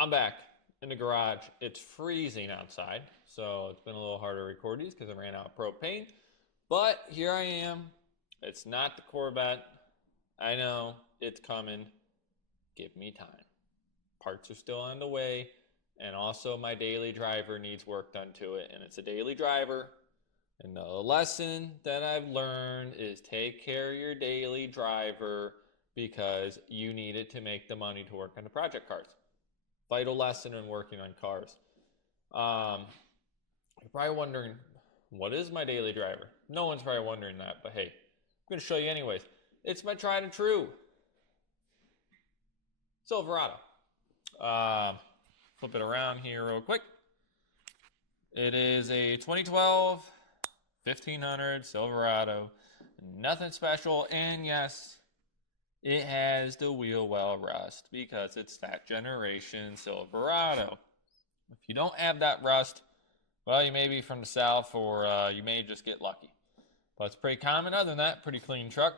I'm back in the garage. It's freezing outside, so it's been a little harder to record these because I ran out of propane. But here I am. It's not the Corvette. I know it's coming. Give me time. Parts are still on the way, and also my daily driver needs work done to it, and it's a daily driver. And the lesson that I've learned is take care of your daily driver because you need it to make the money to work on the project cars. Vital lesson in working on cars. You're probably wondering, what is my daily driver? No one's probably wondering that, but hey, I'm going to show you anyways. It's my tried and true Silverado. Flip it around here real quick. It is a 2012 1500 Silverado. Nothing special, and yes, it has the wheel well rust because it's that generation Silverado. If you don't have that rust, well, you may be from the South or you may just get lucky. But it's pretty common. Other than that, pretty clean truck.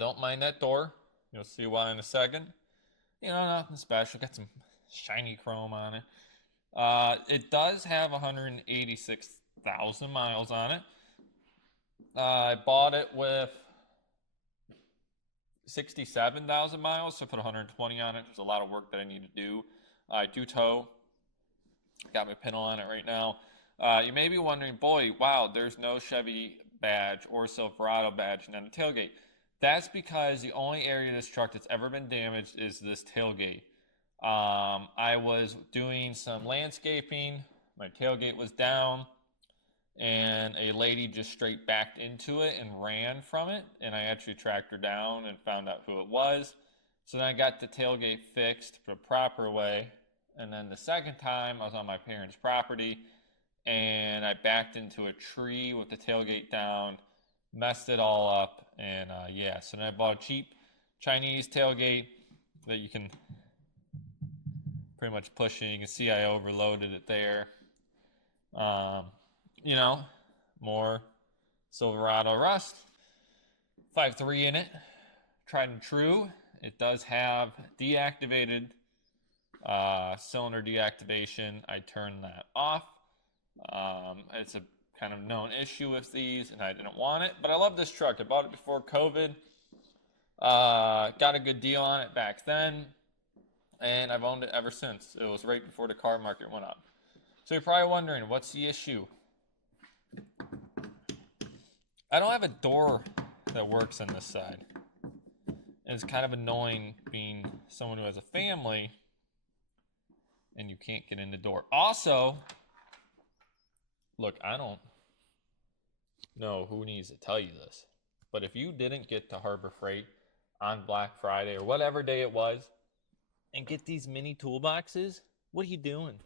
Don't mind that door. You'll see why in a second. You know, nothing special. Got some shiny chrome on it. It does have 186,000 miles on it. I bought it with 67,000 miles, so I put 120 on it. There's a lot of work that I need to do. I do tow. Got my pintle on it right now. You may be wondering, boy, wow, there's no Chevy badge or Silverado badge on the tailgate. That's because the only area of this truck that's ever been damaged is this tailgate. I was doing some landscaping. My tailgate was down, and a lady just straight backed into it and ran from it, and I actually tracked her down and found out who it was. So then I got the tailgate fixed the proper way, and then the second time I was on my parents' property, and I backed into a tree with the tailgate down, messed it all up, and yeah, so then I bought a cheap Chinese tailgate that you can pretty much push in. You can see I overloaded it there. You know, more Silverado rust. 5.3 in it, tried and true. It does have deactivated cylinder deactivation. I turned that off. It's a kind of known issue with these, and I didn't want it, but I love this truck. I bought it before COVID. Got a good deal on it back then, and I've owned it ever since. It was right before the car market went up. So you're probably wondering, what's the issue? I don't have a door that works on this side. And it's kind of annoying being someone who has a family and you can't get in the door. Also, look, I don't know who needs to tell you this, but if you didn't get to Harbor Freight on Black Friday or whatever day it was and get these mini toolboxes, what are you doing?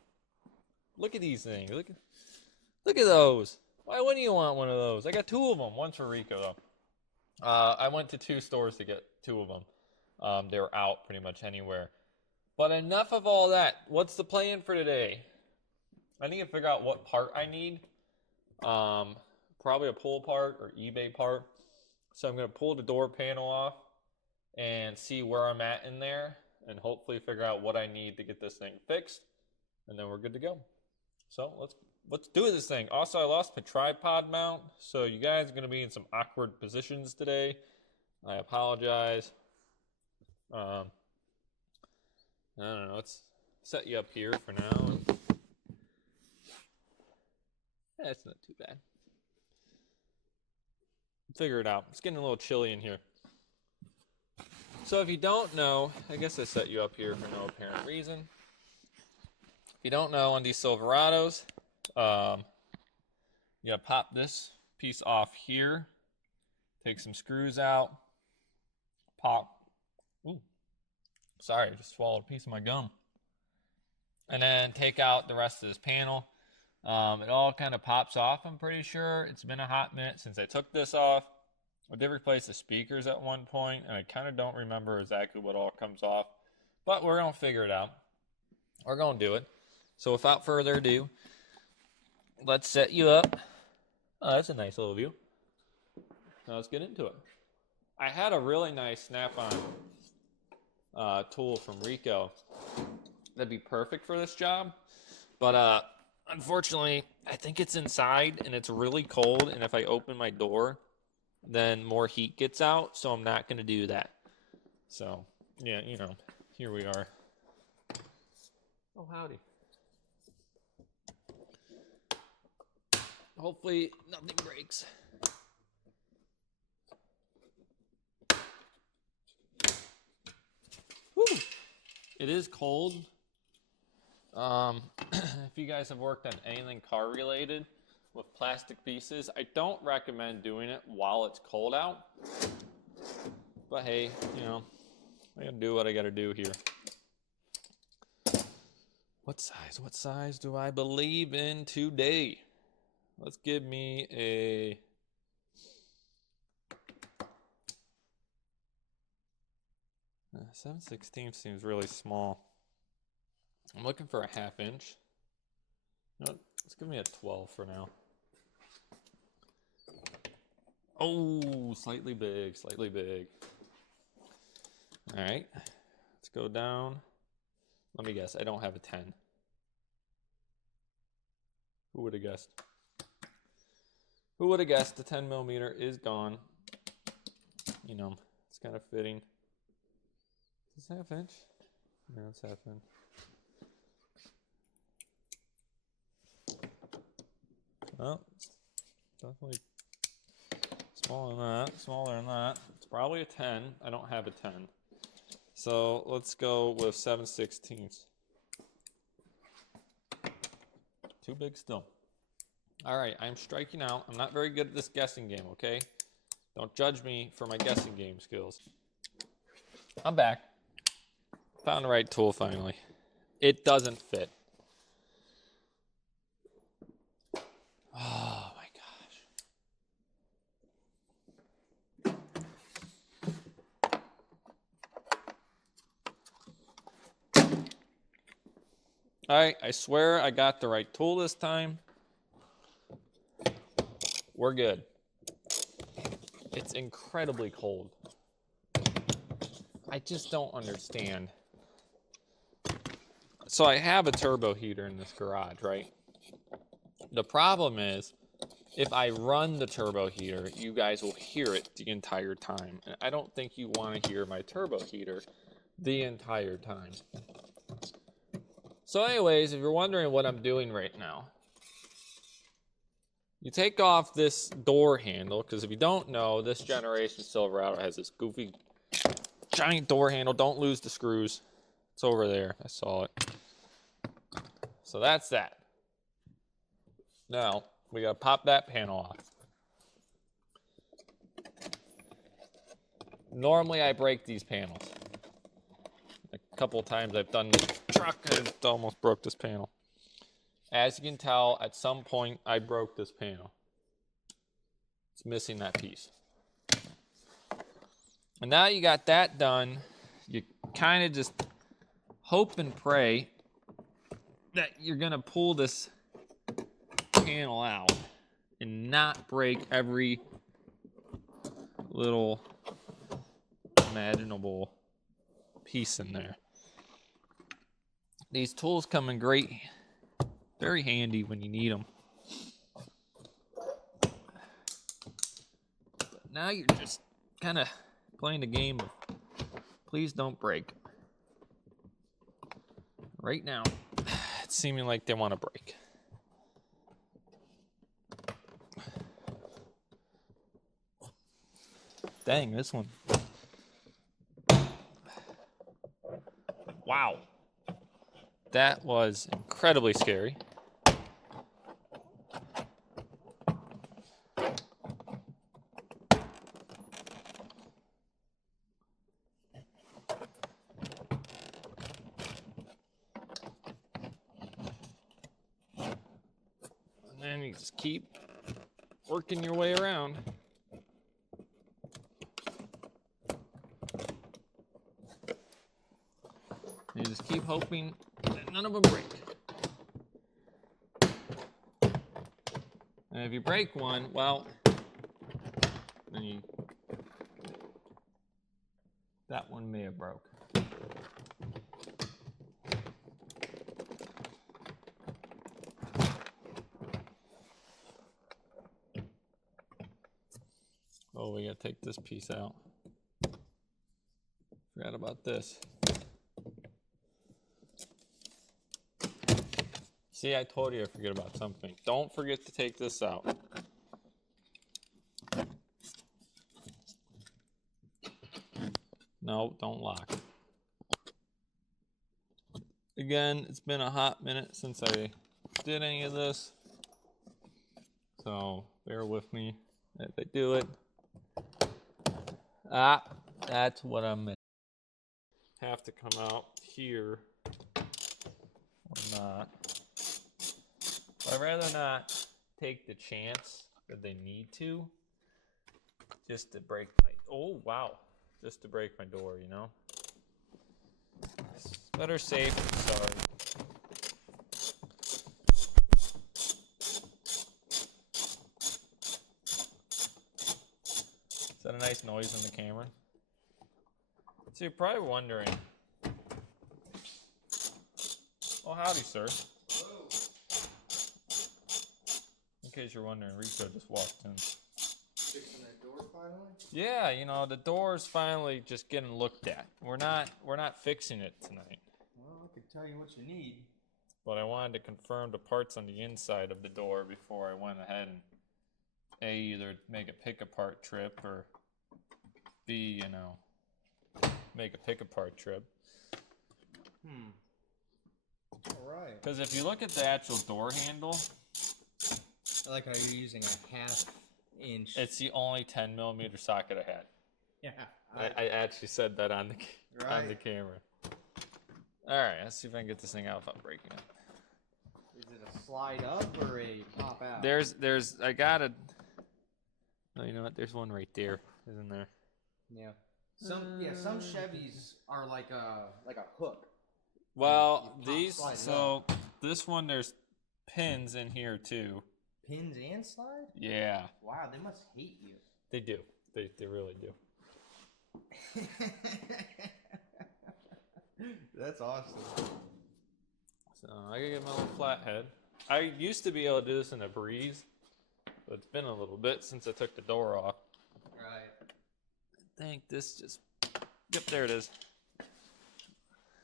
Look at these things. Look at those. Why wouldn't you want one of those? I got two of them. One's for Rico, though. I went to 2 stores to get 2 of them. They were out pretty much anywhere. But enough of all that. What's the plan for today? I need to figure out what part I need. Probably a pull part or eBay part. So I'm going to pull the door panel off and see where I'm at in there. And hopefully figure out what I need to get this thing fixed. And then we're good to go. So let's do this thing. Also, I lost my tripod mount, so you guys are going to be in some awkward positions today. I apologize. I don't know. Let's set you up here for now. Yeah, it's not too bad. Figure it out. It's getting a little chilly in here. So if you don't know, I guess I set you up here for no apparent reason. If you don't know, on these Silverados, you pop this piece off here, take some screws out, pop. Ooh, sorry, I just swallowed a piece of my gum. And then take out the rest of this panel. It all kind of pops off, I'm pretty sure. It's been a hot minute since I took this off. I did replace the speakers at one point, and I kind of don't remember exactly what all comes off. But we're going to figure it out. We're going to do it. So without further ado, let's set you up. Oh, that's a nice little view. Now let's get into it. I had a really nice snap-on tool from Rico that'd be perfect for this job. But unfortunately, I think it's inside and it's really cold. And if I open my door, then more heat gets out. So I'm not going to do that. So, yeah, you know, here we are. Oh, howdy. Hopefully nothing breaks. Woo! It is cold. If you guys have worked on anything car related with plastic pieces, I don't recommend doing it while it's cold out. But hey, you know, I gotta do what I gotta do here. What size do I believe in today? Let's give me a 7/16 seems really small. I'm looking for a 1/2 inch. You know what? Let's give me a 12 for now. Oh, slightly big, slightly big. All right, let's go down. Let me guess, I don't have a 10. Who would have guessed? Who would have guessed the 10 millimeter is gone? You know, it's kind of fitting. Is this 1/2 inch? No, it's 1/2 inch. Well, it's definitely smaller than that. It's probably a 10. I don't have a 10. So let's go with 7/16. Too big still. All right, I'm striking out. I'm not very good at this guessing game, okay? Don't judge me for my guessing game skills. I'm back. Found the right tool finally. It doesn't fit. Oh my gosh. All right, I swear I got the right tool this time. We're good. It's incredibly cold. I just don't understand. So I have a turbo heater in this garage, right? The problem is, if I run the turbo heater, you guys will hear it the entire time. And I don't think you want to hear my turbo heater the entire time. So anyways, if you're wondering what I'm doing right now, you take off this door handle, because if you don't know, this generation Silverado has this goofy giant door handle. Don't lose the screws. It's over there. I saw it. So that's that. Now, we got to pop that panel off. Normally, I break these panels. A couple of times I've done this truck, I almost broke this panel. As you can tell, at some point, I broke this panel. It's missing that piece. And now you got that done, you kind of just hope and pray that you're going to pull this panel out and not break every little imaginable piece in there. These tools come in great, very handy when you need them. But now you're just kind of playing the game of please don't break. Right now, it's seeming like they want to break. Dang, this one. Wow. That was incredibly scary. And then you just keep working your way around. You just keep hoping that none of them break. And if you break one, well, then that one may have broke. Oh, we gotta take this piece out. Forgot about this. See, I told you I forget about something. Don't forget to take this out. No, don't lock. Again, it's been a hot minute since I did any of this, so bear with me as I do it. Ah, that's what I meant. Have to come out here or not. I'd rather not take the chance that they need to, just to break my, oh wow, just to break my door, you know? It's better safe than sorry. Is that a nice noise in the camera? So you're probably wondering, oh howdy sir. Hello. In case you're wondering, Rico just walked in. Fixing that door finally? Yeah, you know, the door's finally just getting looked at. We're not fixing it tonight. Well, I could tell you what you need. But I wanted to confirm the parts on the inside of the door before I went ahead and either make a pick apart trip or B, you know, make a pick apart trip. Alright. Because if you look at the actual door handle, I like how you're using a 1/2 inch. it's the only 10mm socket I had. Yeah. I actually said that on the camera. Alright, let's see if I can get this thing out without breaking it. Is it a slide up or a pop out? I got a, no, you know what, there's one right there, isn't there? Yeah. Some Chevys are like a hook. Well, You slide it so this one, there's pins in here too. Pins and slide? Yeah. Wow, they must hate you. They do. They really do. That's awesome. So I gotta get my little flathead. I used to be able to do this in a breeze, but it's been a little bit since I took the door off. Right. I think this just, yep, there it is.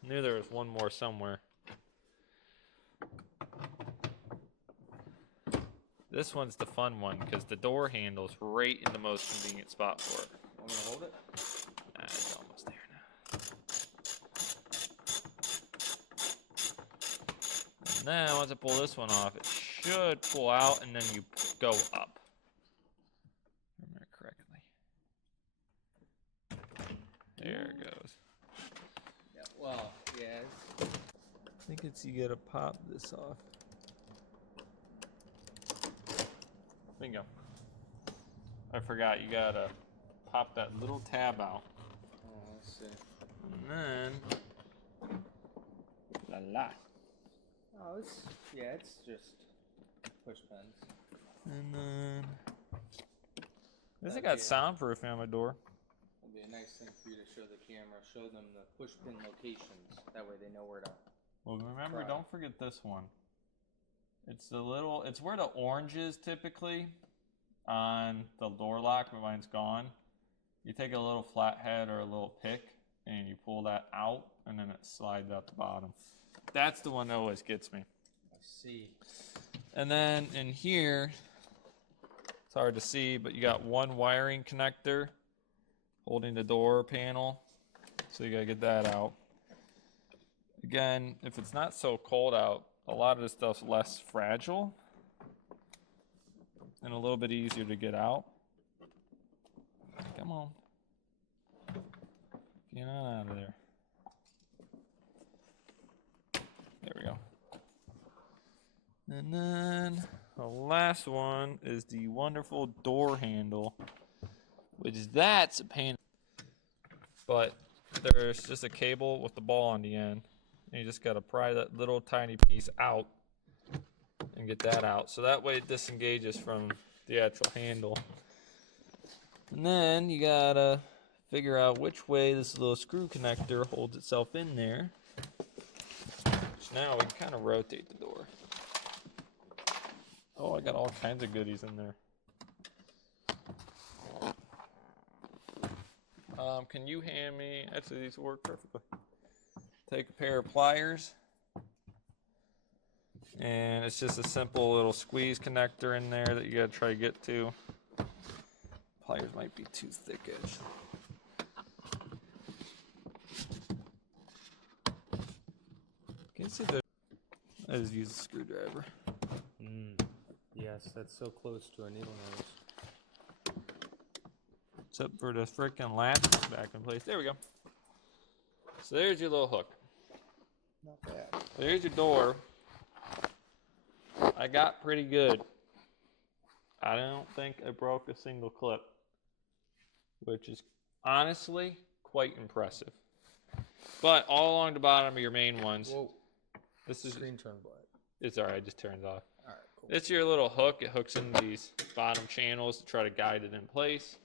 Knew there was one more somewhere. This one's the fun one because the door handle's right in the most convenient spot for it. Want me to hold it? It's almost there now. And then once I pull this one off, it should pull out and then you go up. Remember correctly. There it goes. Yeah, well, yes. I think it's you gotta pop this off. Bingo. I forgot, you gotta pop that little tab out. Oh, let's see. And then, la. Oh, it's just push pins. And then, this I That'd got be soundproofing on my door. That'd be a nice thing for you to show the camera. Show them the push pin locations. That way they know where to. Well, remember, Try. don't forget this one. It's the little, it's where the orange is typically on the door lock, but mine's gone. You take a little flathead or a little pick and you pull that out and then it slides out the bottom. That's the one that always gets me. I see. And then in here, it's hard to see, but you got one wiring connector holding the door panel. So you gotta get that out. Again, if it's not so cold out, a lot of this stuff's less fragile and a little bit easier to get out. Come on. Get on out of there. There we go. And then the last one is the wonderful door handle, which that's a pain. But there's just a cable with the ball on the end. And you just got to pry that little tiny piece out and get that out. So that way it disengages from the actual handle. And then you got to figure out which way this little screw connector holds itself in there. Which now we can kind of rotate the door. Oh, I got all kinds of goodies in there. Can you hand me, actually these work perfectly. Take a pair of pliers. And it's just a simple little squeeze connector in there that you gotta try to get to. Pliers might be too thick-ish. Can you see the... I just use a screwdriver. Yes, that's so close to a needle nose. Except for the frickin' latch back in place. There we go. So there's your little hook. Not bad. There's your door. I got pretty good. I don't think I broke a single clip, which is honestly quite impressive. But all along the bottom of your main ones, Whoa. this is Screen turned black. it's alright, it just turns off. Alright, cool. It's your little hook. It hooks in these bottom channels to try to guide it in place.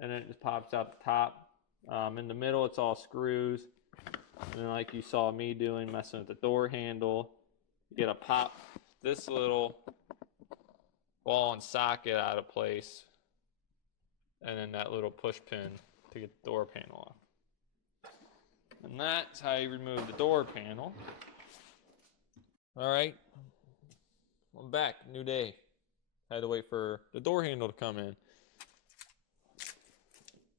And then it just pops out the top. In the middle, it's all screws. And then like you saw me doing, messing with the door handle, you get to pop this little ball and socket out of place. And then that little push pin to get the door panel off. And that's how you remove the door panel. All right. I'm back. New day. Had to wait for the door handle to come in.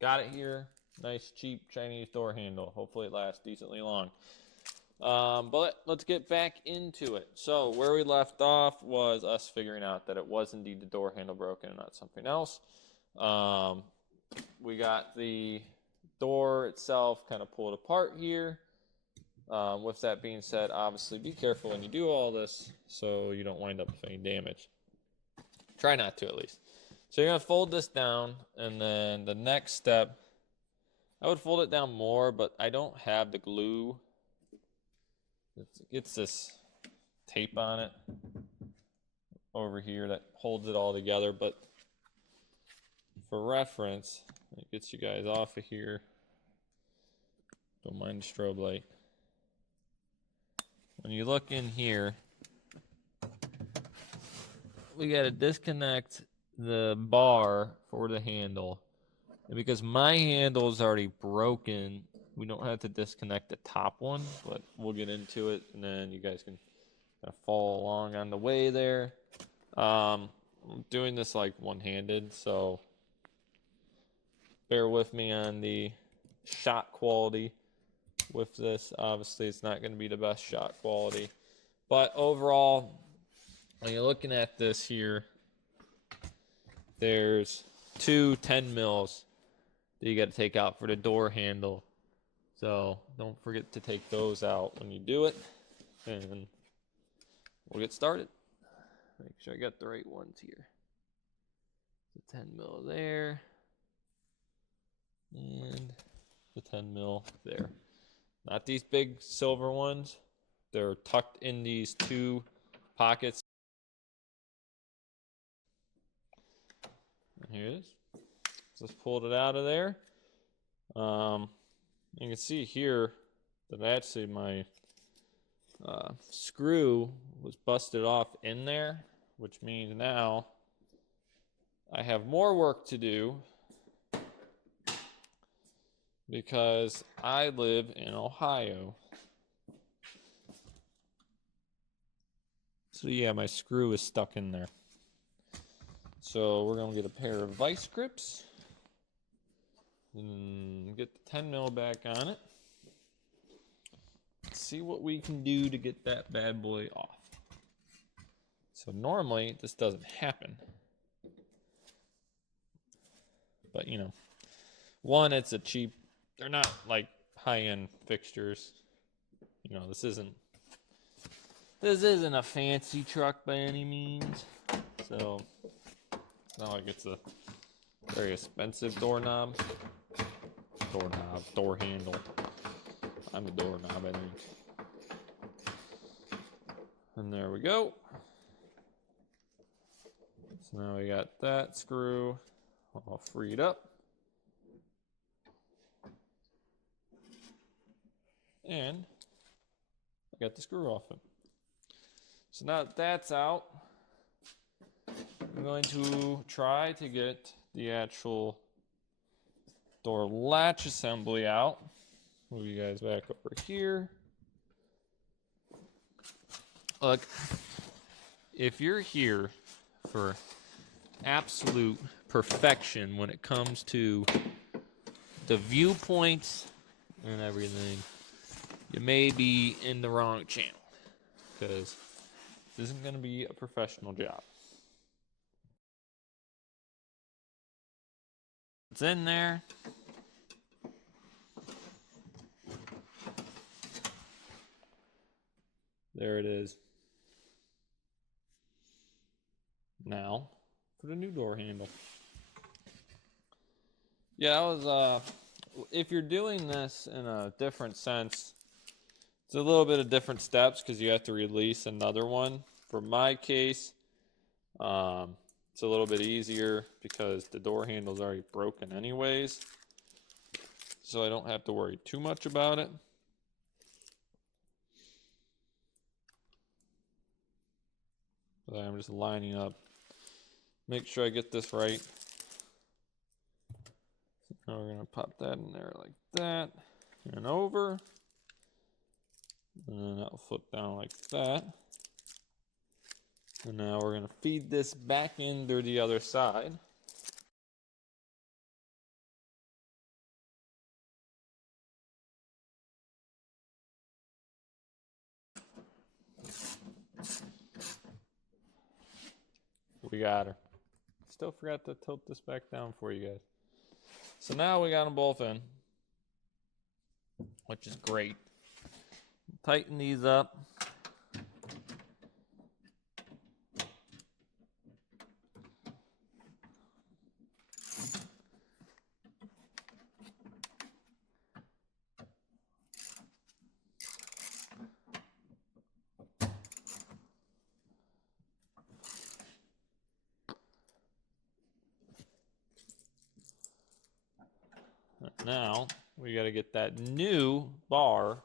Got it here. Nice, cheap Chinese door handle. Hopefully it lasts decently long. But let's get back into it. So where we left off was us figuring out that it was indeed the door handle broken and not something else. We got the door itself kind of pulled apart here. With that being said, obviously be careful when you do all this so you don't wind up with any damage. Try not to, at least. So you're going to fold this down, and then the next step, I would fold it down more, but I don't have the glue. It's this tape on it over here that holds it all together, but for reference, it gets you guys off of here. Don't mind the strobe light. When you look in here, we got to disconnect the bar for the handle. And because my handle is already broken, we don't have to disconnect the top one, but we'll get into it, and then you guys can kind of follow along on the way there. I'm doing this like one-handed, so bear with me on the shot quality with this. Obviously, it's not going to be the best shot quality, but overall, when you're looking at this here, there's two 10 mils that you got to take out for the door handle. So don't forget to take those out when you do it, and we'll get started. Make sure I got the right ones here. The 10 mil there, and the 10 mil there. Not these big silver ones. They're tucked in these two pockets. And here it is. Just pulled it out of there. You can see here that actually my screw was busted off in there, which means now I have more work to do because I live in Ohio. So yeah, my screw is stuck in there. So we're going to get a pair of vice grips and get the 10 mil back on it. See what we can do to get that bad boy off. So normally this doesn't happen. But you know, one, it's a cheap, they're not like high-end fixtures. You know, this isn't a fancy truck by any means. So it's not like it's a very expensive door handle. I'm a doorknob, I think. And there we go. So now we got that screw all freed up. And I got the screw off it. So now that that's out, I'm going to try to get the actual door latch assembly out. Move you guys back over here. Look, if you're here for absolute perfection when it comes to the viewpoints and everything, you may be in the wrong channel, because this isn't going to be a professional job. It's in there. There it is. Now for the new door handle. Yeah, that was if you're doing this in a different sense, it's a little bit of different steps because you have to release another one. For my case, it's a little bit easier because the door handle's already broken anyways, so I don't have to worry too much about it. So I'm just lining up. Make sure I get this right. Now we're going to pop that in there like that and over. And then that'll flip down like that. And now we're going to feed this back in through the other side. We got her. Still forgot to tilt this back down for you guys. So now we got them both in, which is great. Tighten these up. Now we got to get that new bar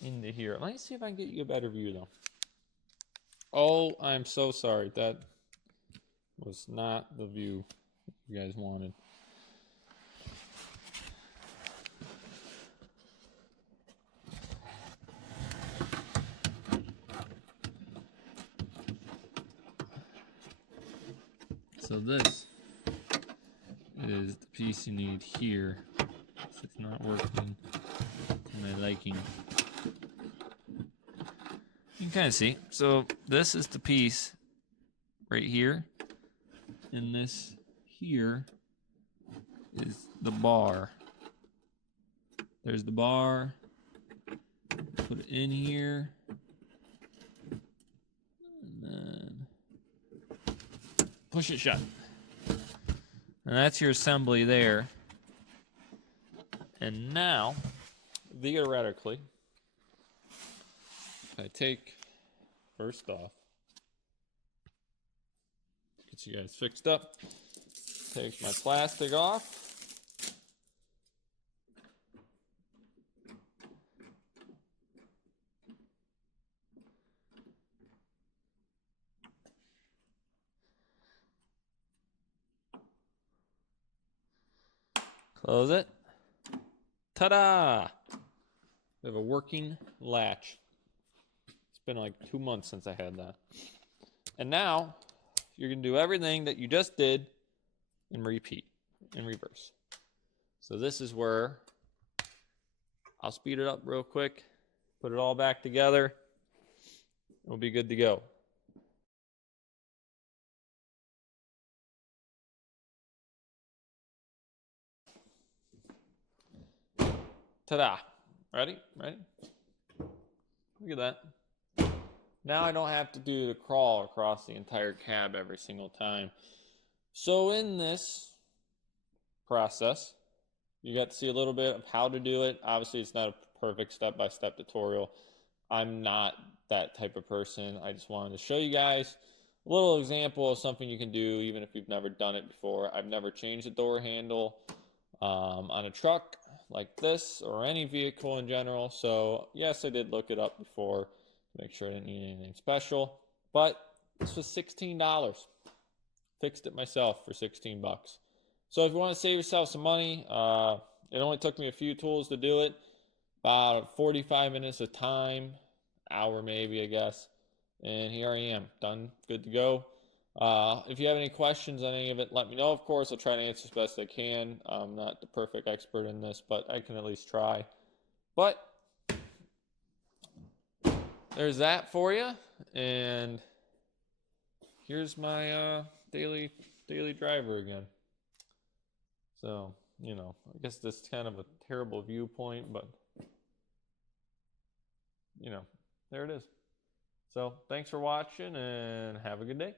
into here. Let me see if I can get you a better view though. Oh, I'm so sorry. That was not the view you guys wanted. So this is the piece you need here. It's not working to my liking. You can kind of see. So this is the piece right here, and this here is the bar. There's the bar. Put it in here, and then push it shut. And that's your assembly there. And now, theoretically, I take, first off, get you guys fixed up, take my plastic off. Close it. Ta-da! We have a working latch. It's been like 2 months since I had that. And now, you're going to do everything that you just did and repeat, in reverse. So this is where I'll speed it up real quick, put it all back together, and we'll be good to go. Ta-da! Ready? Ready? Look at that. Now I don't have to do the crawl across the entire cab every single time. So in this process, you got to see a little bit of how to do it. Obviously, it's not a perfect step-by-step tutorial. I'm not that type of person. I just wanted to show you guys a little example of something you can do even if you've never done it before. I've never changed a door handle on a truck like this or any vehicle in general. So yes, I did look it up before to make sure I didn't need anything special, but this was $16. Fixed it myself for 16 bucks. So if you want to save yourself some money, it only took me a few tools to do it. About 45 minutes of time, hour maybe, I guess. And here I am, done, good to go. If you have any questions on any of it, let me know. Of course, I'll try to answer as best I can. I'm not the perfect expert in this, but I can at least try. But there's that for you. And here's my daily driver again. So, I guess this is kind of a terrible viewpoint, but, there it is. So, thanks for watching and have a good day.